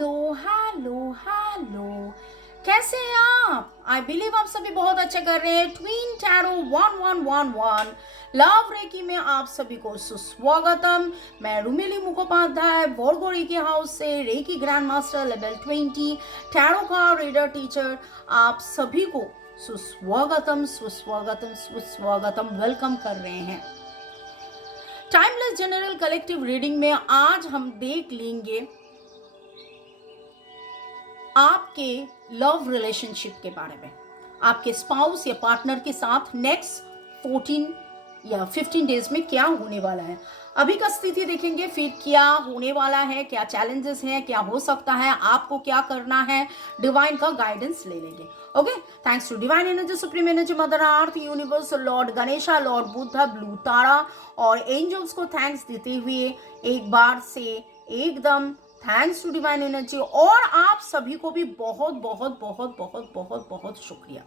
Hello hello hello, कैसे हैं आप? आई बिलीव आप सभी बहुत अच्छा कर रहे हैं। ट्विन टैरो 1111 लव रेकी में आप सभी को सुस्वागतम। मैं रुमिली मुखोपाध्याय वर्गो रेकी हाउस से reiki grand master level 20 tarot का रीडर टीचर आप सभी को सुस्वागतम सुस्वागतम सुस्वागतम वेलकम कर रहे हैं। टाइमलेस जनरल कलेक्टिव रीडिंग में आज हम देख लेंगे आपके लव रिलेशनशिप के बारे में, आपके स्पाउस या पार्टनर के साथ नेक्स्ट 14 या 15 डेज में क्या होने वाला है। अभी का स्थिति देखेंगे, फिर क्या होने वाला है, क्या चैलेंजेस हैं, क्या हो सकता है, आपको क्या करना है, डिवाइन का गाइडेंस ले लेंगे। Okay, thanks to divine energy, supreme energy, mother earth, universe, Lord Ganesha, Lord Buddha, blue Tara और एंजल्स को थैंक्स देते हुए एक बार से एकदम थैंक्स टू डिवाइन एनर्जी और आप सभी को भी बहुत बहुत बहुत बहुत बहुत बहुत शुक्रिया।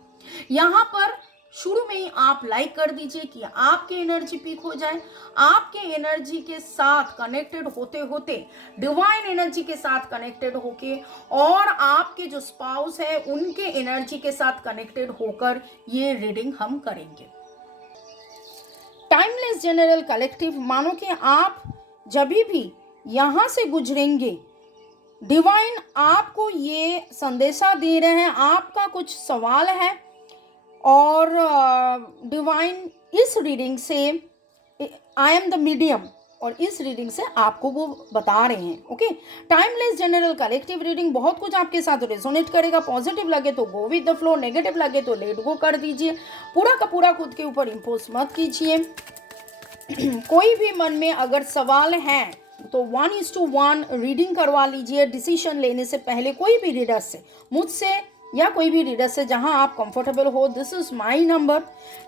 यहाँ पर शुरू में ही आप लाइक कर दीजिए कि आपके एनर्जी पीक हो जाए। आपके एनर्जी के साथ कनेक्टेड होते होते डिवाइन एनर्जी के साथ कनेक्टेड होके और आपके जो स्पाउस है उनके एनर्जी के साथ कनेक्टेड होकर ये रीडिंग हम करेंगे। टाइमलेस जनरल कलेक्टिव, मानो कि आप जब भी यहाँ से गुजरेंगे, डिवाइन आपको ये संदेशा दे रहे हैं, आपका कुछ सवाल है और डिवाइन इस रीडिंग से, आई एम द मीडियम, और इस रीडिंग से आपको वो बता रहे हैं। Okay, timeless general collective reading बहुत कुछ आपके साथ रेजोनेट करेगा। पॉजिटिव लगे तो go with the flow, negative लगे तो लेट गो कर दीजिए। पूरा का पूरा खुद के ऊपर इम्पोज मत कीजिए। कोई भी मन में अगर सवाल है तो 1:1 रीडिंग करवा लीजिए डिसीजन लेने से पहले, कोई भी रीडर से, मुझसे या कोई भी रीडर से, जहां आप कंफर्टेबल हो। This is my number.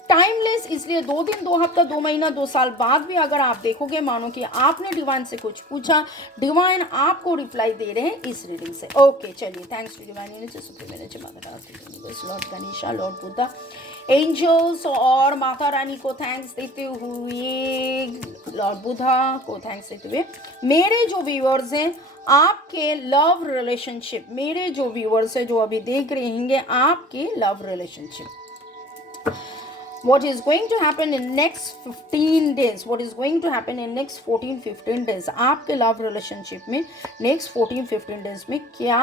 Timeless इसलिए 2 दिन, 2 हफ्ता, 2 महीना, 2 साल बाद भी अगर आप देखोगे, मानो कि आपने डिवाइन से कुछ पूछा, डिवाइन आपको रिप्लाई दे रहे हैं इस रीडिंग से। ओके, चलिए, thanks to divine energy, supreme energy, mother earth, universe, Lord Ganesha, Lord Buddha, angels और माता रानी को थैंक्स देते हुए, लॉर्ड बुद्धा को थैंक्स देते हुए, मेरे जो व्यूअर्स हैं, आपके लव रिलेशनशिप, मेरे जो व्यूअर्स हैं जो अभी देख रहे होंगे, आपके love relationship, what is going to happen in next 15 days, what is going to happen in next 14-15 days, आपके लव रिलेशनशिप में नेक्स्ट 14-15 डेज में क्या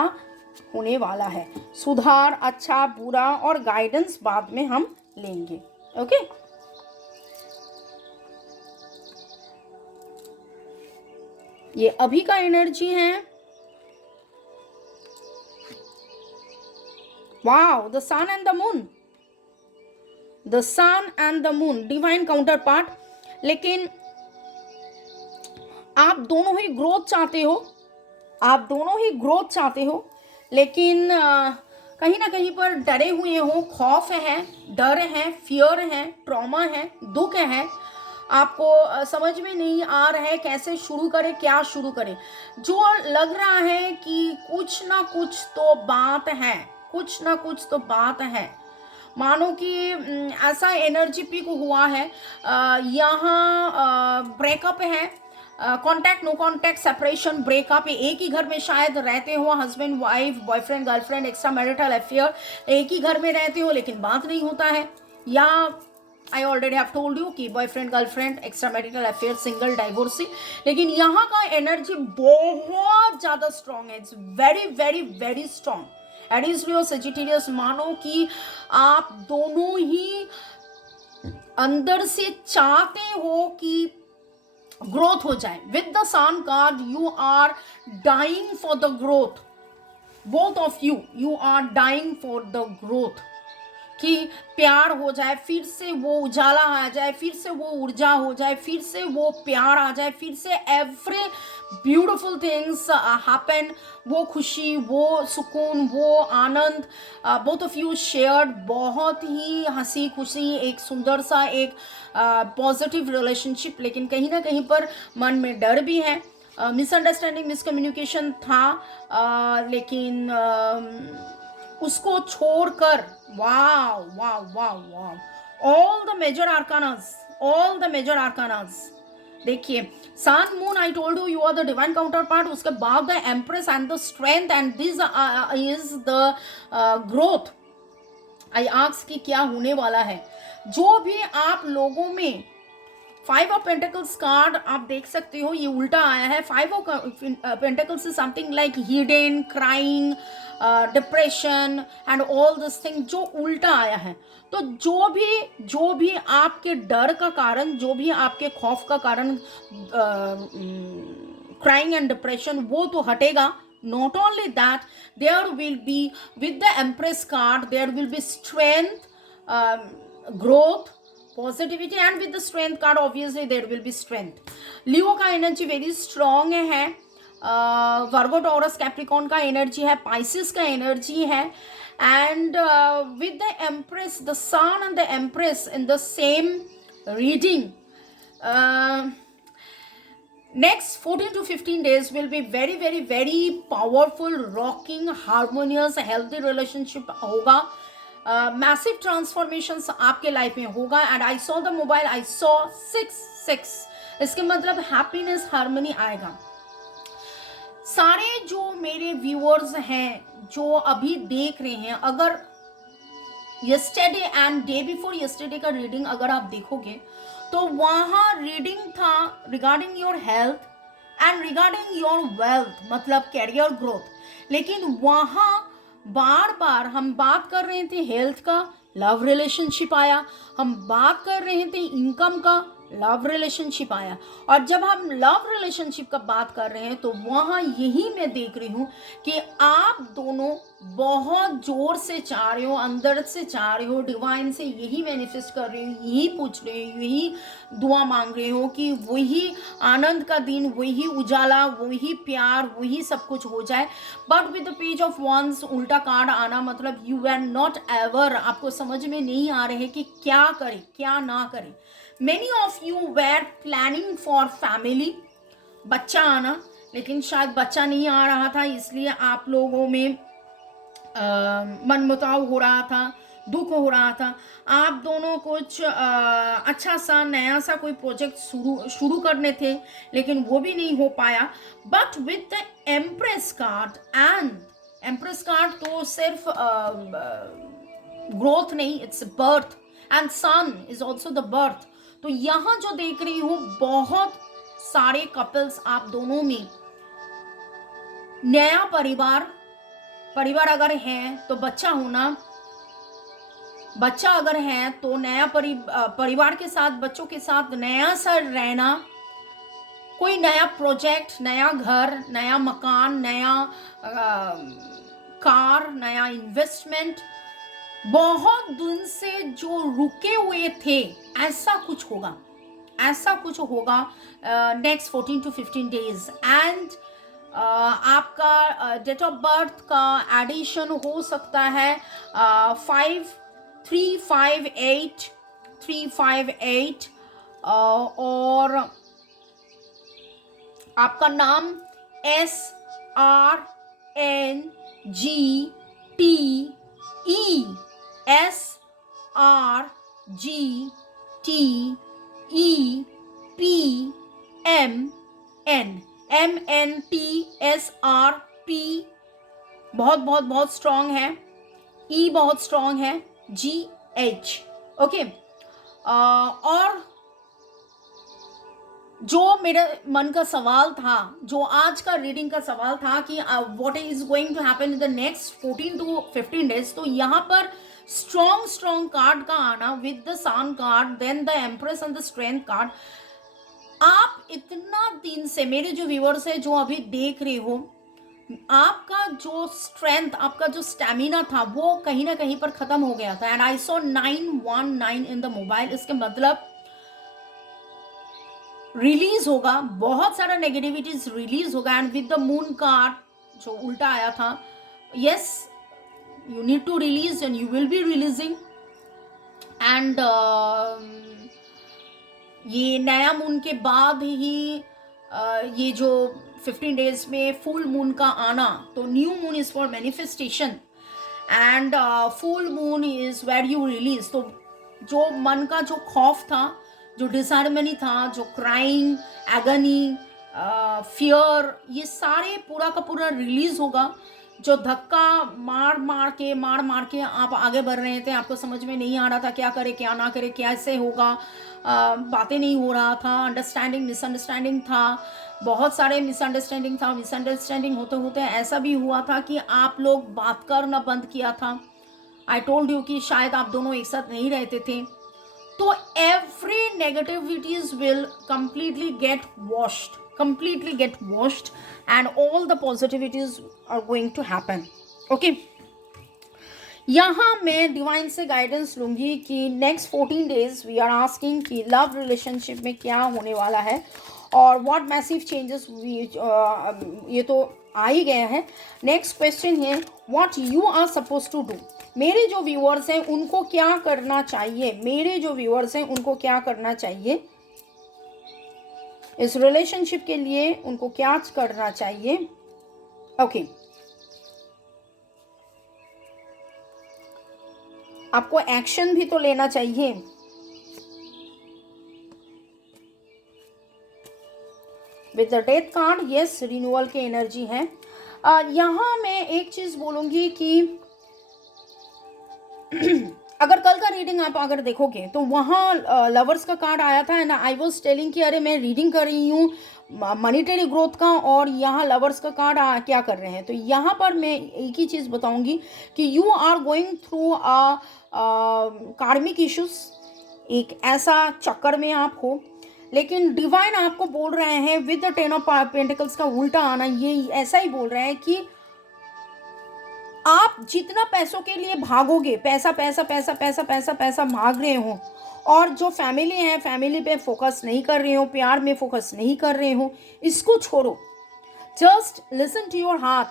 होने वाला है। सुधार, अच्छा, बुरा और गाइडेंस बाद में हम लेंगे। ओके, ये अभी का एनर्जी है। Wow, the sun and the moon, the sun and the moon, divine counterpart. लेकिन आप दोनों ही ग्रोथ चाहते हो, आप दोनों ही ग्रोथ चाहते हो, लेकिन कहीं ना कहीं पर डरे हुए हो, खौफ है, डर है, फियर है, ट्रॉमा है, दुख है। आपको समझ में नहीं आ रहा है कैसे शुरू करें, क्या शुरू करें। जो लग रहा है कि कुछ ना कुछ तो बात है, कुछ ना कुछ तो बात है। मानो कि ऐसा एनर्जी पिक हुआ है, यहाँ ब्रेकअप है, contact, no contact, separation, breakup. एक ही घर में शायद रहते हो, husband wife, boyfriend girlfriend, extra marital affair, एक ही घर में रहते हो लेकिन बात नहीं होता है। या I already have told you कि boyfriend girlfriend, extra marital affair, single, divorcee. लेकिन यहाँ का एनर्जी बहुत ज़्यादा स्ट्रॉन्ग है, it's very very very strong. Aries Leo Sagittarius, मानो कि आप दोनों ही अंदर से चाहते हो कि ग्रोथ हो जाए। With the sun card, you are dying for the growth, both of you are dying for the growth, कि प्यार हो जाए, फिर से वो उजाला आ जाए, फिर से वो ऊर्जा हो जाए, फिर से वो प्यार आ जाए, फिर से एवरी ब्यूटिफुल थिंग्स हैपन, वो खुशी, वो सुकून, वो आनंद बोथ ऑफ यू शेयर्ड। बहुत ही हंसी खुशी, एक सुंदर सा एक पॉजिटिव रिलेशनशिप। लेकिन कहीं ना कहीं पर मन में डर भी है, मिसअंडरस्टैंडिंग, मिसकम्युनिकेशन था, लेकिन उसको छोड़कर, wow wow wow wow, all the major arcanas, all the major arcanas, देखिए, sun moon I told you are the divine counterpart, उसके बाद the empress and the strength and this is the growth. I ask कि क्या होने वाला है। जो भी आप लोगों में 5 ऑफ पेंटिकल्स कार्ड आप देख सकते हो, ये उल्टा आया है। 5 of pentacles is something like hidden, crying, depression and all this thing, जो उल्टा आया है। तो जो भी आपके डर का कारण, जो भी आपके खौफ का कारण, क्राइंग एंड डिप्रेशन, वो तो हटेगा। Not only that, there will be, with the Empress card, there will be strength, growth, positivity, and with the strength card, obviously there will be strength. Leo का energy very strong है, Virgo, Taurus, Capricorn का energy है, Pisces का energy है, and with the Empress, the Sun and the Empress in the same reading. Next 14 to 15 days will be very very very powerful, rocking, harmonious, healthy relationship होगा। Massive transformations आपके life में होगा। And I saw the mobile, I saw 6 इसके मतलब happiness, harmony आएगा। सारे जो मेरे व्यूअर्स हैं जो अभी देख रहे हैं, अगर yesterday and day before yesterday का रीडिंग अगर आप देखोगे तो वहाँ रीडिंग था regarding your health and regarding your wealth, मतलब कैरियर ग्रोथ। लेकिन वहाँ बार बार हम बात कर रहे थे हेल्थ का, लव रिलेशनशिप आया। हम बात कर रहे थे इनकम का, लव रिलेशनशिप आया। और जब हम लव रिलेशनशिप का बात कर रहे हैं तो वहाँ यही मैं देख रही हूँ कि आप दोनों बहुत जोर से चाह रहे हो, अंदर से चाह रहे हो, डिवाइन से यही मैनिफेस्ट कर रहे हो, यही पूछ रहे हो, यही दुआ मांग रहे हो कि वही आनंद का दिन, वही उजाला, वही प्यार, वही सब कुछ हो जाए। But with the page of wands उल्टा कार्ड आना मतलब यू आर नॉट एवर, आपको समझ में नहीं आ रहे कि क्या करें क्या ना करें। Many of you were planning for family, बच्चा आना, लेकिन शायद बच्चा नहीं आ रहा था, इसलिए आप लोगों में मनमुटाव हो रहा था, दुख हो रहा था। आप दोनों कुछ अच्छा सा नया सा कोई प्रोजेक्ट शुरू करने थे, लेकिन वो भी नहीं हो पाया। But with the empress card, and empress card तो सिर्फ ग्रोथ नहीं, it's birth, and sun is also the birth. तो यहाँ जो देख रही हूँ बहुत सारे कपल्स आप दोनों में नया परिवार अगर है तो बच्चा होना, बच्चा अगर है तो नया परिवार के साथ, बच्चों के साथ नया सा रहना, कोई नया प्रोजेक्ट, नया घर, नया मकान, नया कार, नया इन्वेस्टमेंट, बहुत दिन से जो रुके हुए थे ऐसा कुछ होगा नेक्स्ट 14 to 15 डेज। एंड आपका डेट ऑफ बर्थ का एडिशन हो सकता है 358 और आपका नाम SRNGTESRGTEPMN बहुत स्ट्रांग है, ई बहुत स्ट्रांग है, GH। ओके, और जो मेरे मन का सवाल था, जो आज का रीडिंग का सवाल था कि what is going to happen in the next 14 to 15 days, तो यहाँ पर स्ट्रॉन्ग कार्ड का आना with the sun card, then the empress and the strength card. आप इतना दिन से, मेरे जो व्यूअर्स है जो अभी देख रहे हो, आपका जो स्ट्रेंथ, आपका जो स्टैमिना था वो कहीं ना कहीं पर खत्म हो गया था। And I saw 919 in the mobile, इसके मतलब रिलीज होगा, बहुत सारा नेगेटिविटीज रिलीज होगा। And with the moon card जो उल्टा आया था, yes you need to release and you will be releasing. And ये नया मून के बाद ही ये जो 15 डेज में फुल मून का आना, तो new moon is for manifestation and full moon is where you release. तो जो मन का जो खौफ था, जो डिसहार्मनी था, जो क्राइम, एगनी, फियर, ये सारे पूरा का पूरा रिलीज होगा। जो धक्का मार मार के आप आगे बढ़ रहे थे, आपको समझ में नहीं आ रहा था क्या करे क्या ना करे, कैसे होगा, बातें नहीं हो रहा था, अंडरस्टैंडिंग मिसअंडरस्टैंडिंग था, बहुत सारे मिसअंडरस्टैंडिंग था। मिसअंडरस्टैंडिंग होते होते ऐसा भी हुआ था कि आप लोग बात करना बंद किया था। आई टोल्ड यू कि शायद आप दोनों एक साथ नहीं रहते थे। तो every negativities will completely get washed, and all the positivities are going to happen. Okay, यहाँ मैं डिवाइन से गाइडेंस लूँगी कि next 14 days we are asking कि लव रिलेशनशिप में क्या होने वाला है और व्हाट मैसिव चेंजेस ये तो आ ही गया है। नेक्स्ट क्वेश्चन है what you are suppose to do. मेरे जो व्यूअर्स हैं उनको क्या करना चाहिए, मेरे जो व्यूअर्स हैं उनको क्या करना चाहिए इस रिलेशनशिप के लिए, उनको क्या करना चाहिए। ओके, आपको एक्शन भी तो लेना चाहिए। With the death card, yes, renewal की एनर्जी है। यहाँ मैं एक चीज बोलूंगी कि अगर कल का रीडिंग आप अगर देखोगे तो वहाँ लवर्स का कार्ड आया था एंड आई वाज टेलिंग कि अरे मैं रीडिंग कर रही हूँ मॉनिटरी ग्रोथ का, और यहाँ लवर्स का कार्ड क्या कर रहे हैं। तो यहाँ पर मैं एक ही चीज़ बताऊंगी कि you are going through a karmic issues, एक ऐसा चक्कर में आप हो, लेकिन डिवाइन आपको बोल रहे हैं विद द 10 ऑफ पेंटिकल्स का उल्टा आना, ये ऐसा ही बोल रहे हैं कि आप जितना पैसों के लिए भागोगे, पैसा पैसा पैसा पैसा पैसा पैसा भाग रहे हो, और जो फैमिली है फैमिली पे फोकस नहीं कर रहे हो, प्यार में फोकस नहीं कर रहे हो, इसको छोड़ो। Just listen to your heart,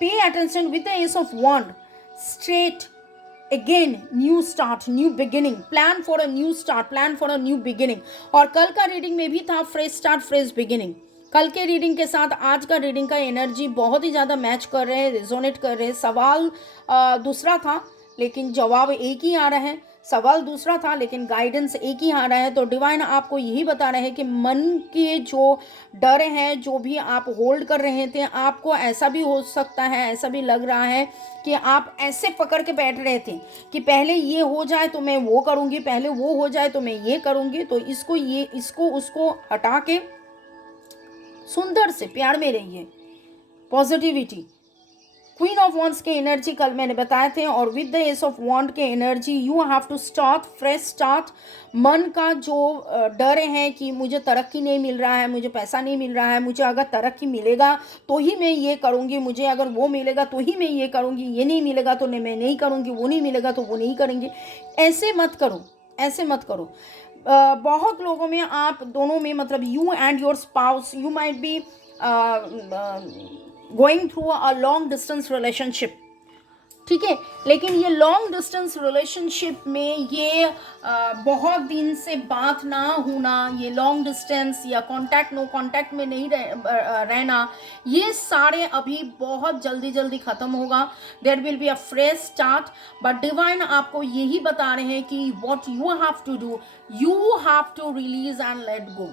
pay attention with the ace of wand, straight again, new start, new beginning, plan for a new start, plan for a new beginning. और कल का रीडिंग में भी था फ्रेश स्टार्ट फ्रेश बिगिनिंग। कल के reading के साथ आज का रीडिंग का एनर्जी बहुत ही ज़्यादा मैच कर रहे हैं, रिजोनेट कर रहे हैं। सवाल दूसरा था लेकिन जवाब एक ही आ रहा है, सवाल दूसरा था लेकिन गाइडेंस एक ही आ रहा है। तो डिवाइन आपको यही बता रहे हैं कि मन के जो डर हैं, जो भी आप होल्ड कर रहे थे, आपको ऐसा भी हो सकता है, ऐसा भी लग रहा है कि आप ऐसे पकड़ के बैठ रहे थे कि पहले ये हो जाए तो मैं वो करूँगी, पहले वो हो जाए तो मैं ये करूँगी। तो इसको उसको हटा के सुंदर से प्यार में रहिए, पॉजिटिविटी। क्वीन ऑफ वॉन्ड्स के एनर्जी कल मैंने बताए थे, और with the ace of wand के energy you have to start fresh start. मन का जो डर है कि मुझे तरक्की नहीं मिल रहा है, मुझे पैसा नहीं मिल रहा है, मुझे अगर तरक्की मिलेगा तो ही मैं ये करूँगी, मुझे अगर वो मिलेगा तो ही मैं ये करूँगी, ये नहीं मिलेगा तो मैं नहीं करूँगी, वो नहीं मिलेगा तो वो नहीं करेंगे। ऐसे मत करो, ऐसे मत करो। बहुत लोगों में आप दोनों में, मतलब you and your spouse, you might be going through a long distance relationship, ठीक है। लेकिन ये लॉन्ग डिस्टेंस रिलेशनशिप में ये बहुत दिन से बात ना होना, ये लॉन्ग डिस्टेंस या कांटेक्ट, नो कांटेक्ट में नहीं रहना, ये सारे अभी बहुत जल्दी जल्दी ख़त्म होगा। There will be a fresh start. But divine आपको यही बता रहे हैं कि what you have to do, you have to release and let go.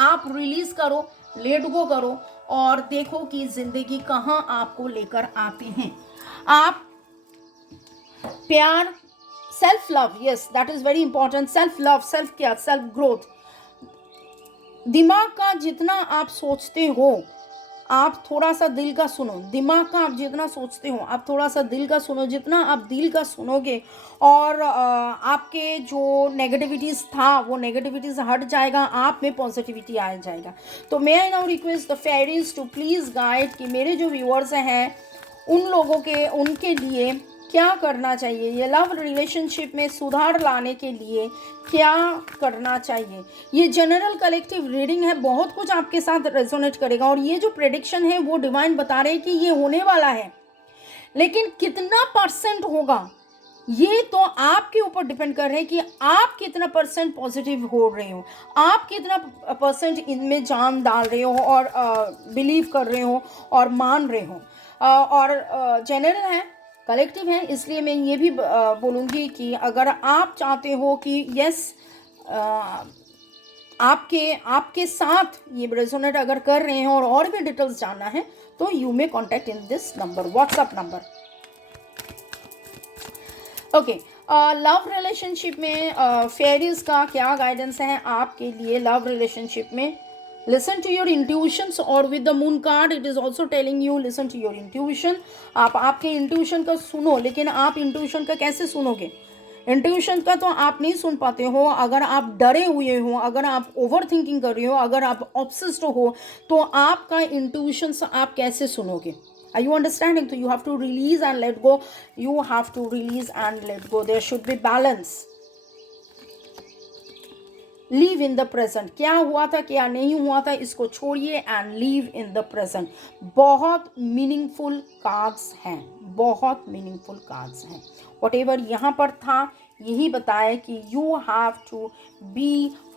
आप रिलीज करो, लेट गो करो, और देखो कि जिंदगी कहाँ आपको लेकर आते हैं। आप प्यार, self love, yes that is very important. Self love, self care, self growth. दिमाग का जितना आप सोचते हो, आप थोड़ा सा दिल का सुनो। दिमाग का आप जितना सोचते हो, आप थोड़ा सा दिल का सुनो। जितना आप दिल का सुनोगे और आपके जो नेगेटिविटीज़ था वो नेगेटिविटीज़ हट जाएगा, आप में पॉजिटिविटी आ जाएगा। तो may I now request the fairies to please guide कि मेरे जो व्यूअर्स हैं उन लोगों के, उनके लिए क्या करना चाहिए, ये लव रिलेशनशिप में सुधार लाने के लिए क्या करना चाहिए। ये जनरल कलेक्टिव रीडिंग है, बहुत कुछ आपके साथ रेजोनेट करेगा, और ये जो प्रेडिक्शन है वो डिवाइन बता रहे हैं कि ये होने वाला है, लेकिन कितना परसेंट होगा ये तो आपके ऊपर डिपेंड कर रहे हैं कि आप कितना परसेंट पॉजिटिव हो रहे हो, आप कितना परसेंट इनमें जान डाल रहे हो और बिलीव कर रहे हो और मान रहे हो। और जनरल है, कलेक्टिव है, इसलिए मैं ये भी बोलूँगी कि अगर आप चाहते हो कि यस आपके साथ ये रेजोनेट अगर कर रहे हैं और भी डिटेल्स जानना है तो you may contact in this number, WhatsApp number. Okay, love relationship में फेरीज का क्या गाइडेंस है आपके लिए लव रिलेशनशिप में? लिसन टू योर इंट्यूशंस, और with the moon card it is also telling you listen to your intuition. आप आपके इंट्यूशन का सुनो, लेकिन आप इंट्यूशन का कैसे सुनोगे? इंट्यूशन का तो आप नहीं सुन पाते हो अगर आप डरे हुए हो, अगर आप ओवर थिंकिंग कर रहे हो, अगर आप ऑब्सेस्ड हो, तो आपका इंट्यूशन आप कैसे सुनोगे? Are you understanding? So you have to release and let go. You have to release and let go. There should be balance. Live in the present. क्या हुआ था क्या नहीं हुआ था इसको छोड़िए and live in the present. बहुत meaningful cards हैं, बहुत meaningful cards हैं। Whatever यहाँ पर था यही बताया कि you have to be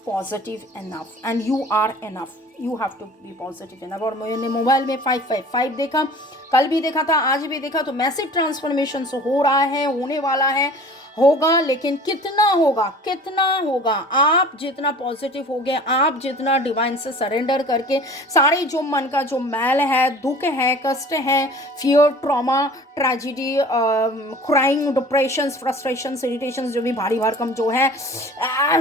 positive enough and you are enough. You have to be positive enough. और मैंने मोबाइल में 555 देखा, कल भी देखा था, आज भी देखा, तो मैसिव ट्रांसफॉर्मेशन हो रहा है, होने वाला है, होगा, लेकिन कितना होगा? आप जितना पॉजिटिव हो गए, आप जितना डिवाइन से सरेंडर करके सारे जो मन का जो मैल है, दुख है, कष्ट है, fear, trauma, tragedy, crying, depression, frustration, irritation, जो भी भारी भरकम जो है,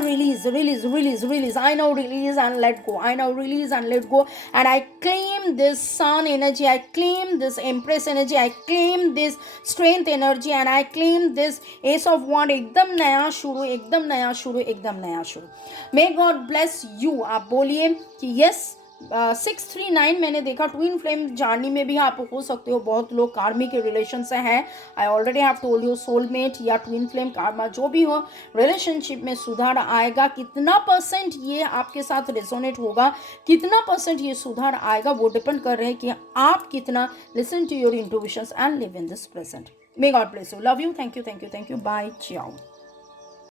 release. I know release and let go, I know release and let go, and I claim this sun energy, I claim this empress energy, I claim this strength energy, and I claim this ace of wand. एकदम नया शुरू, एकदम नया शुरू, एकदम नया शुरू। May God bless you. आप बोलिए कि यस। 639 मैंने देखा, ट्विन फ्लेम जर्नी में भी आप हो सकते हो, बहुत लोग कार्मिक के रिलेशन से हैं। आई already have told you, soulmate या ट्विन फ्लेम कार्मा जो भी हो, रिलेशनशिप में सुधार आएगा। कितना % ये आपके साथ रेजोनेट होगा, कितना % ये सुधार आएगा, वो डिपेंड कर रहे हैं कि आप कितना listen to your intuitions and live in this present. May God bless you. Love you. Thank you. Bye. Ciao.